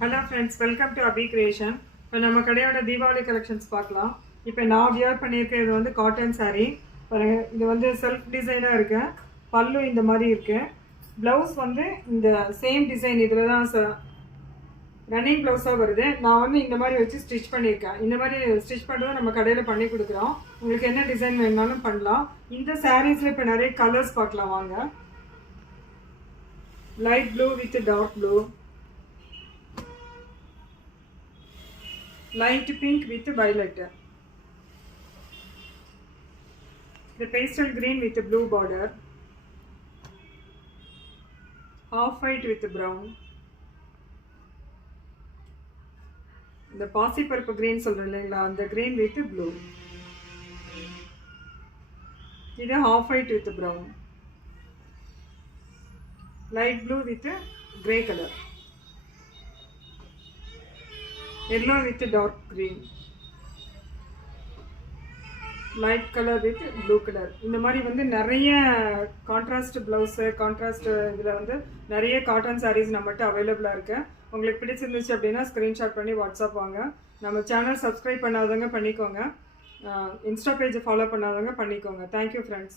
Hello friends, welcome to Abi creation. இப்போ நம்ம கடையோட தீபாவளி கலெக்ஷன்ஸ் பார்க்கலாம். இப்போ நான் வியர் பண்ணியிருக்கேன். இது வந்து காட்டன் சாரீ பாருங்க. இது வந்து செல்ஃப் டிசைனாக இருக்கு. பல்லு இந்த மாதிரி இருக்கு. ப்ளவுஸ் வந்து இந்த சேம் டிசைன் இதில் தான் ரன்னிங் ப்ளவுஸாக வருது. நான் வந்து இந்த மாதிரி வச்சு ஸ்டிச் பண்ணியிருக்கேன். இந்த மாதிரி ஸ்டிச் பண்ணுறது நம்ம கடையில் பண்ணி கொடுக்குறோம். உங்களுக்கு என்ன டிசைன் வேணுனாலும் பண்ணலாம். இந்த சாரீஸில் இப்போ நிறைய கலர்ஸ் பார்க்கலாம் வாங்க. Light blue with dark blue, light pink with violet, the pastel green with blue border, half white with brown, the பாசி பருப்பு green சொல்றேன் இல்லைங்களா, அந்த green with blue, இது half white with brown, light blue with grey color, yellow with dark green, light color with blue color. இந்த மாதிரி வந்து நிறைய கான்ட்ராஸ்ட் ப்ளவுஸு, கான்ட்ராஸ்ட் இதில் வந்து நிறைய காட்டன் சாரீஸ் நம்மகிட்ட அவைலபிளாக இருக்குது. உங்களுக்கு பிடிச்சிருந்துச்சு அப்படின்னா ஸ்க்ரீன்ஷாட் பண்ணி வாட்ஸ்அப் வாங்க. நம்ம சேனல் சப்ஸ்கிரைப் பண்ணாதவங்க பண்ணிக்கோங்க. இன்ஸ்டா பேஜை ஃபாலோ பண்ணாதவங்க பண்ணிக்கோங்க. Thank you friends.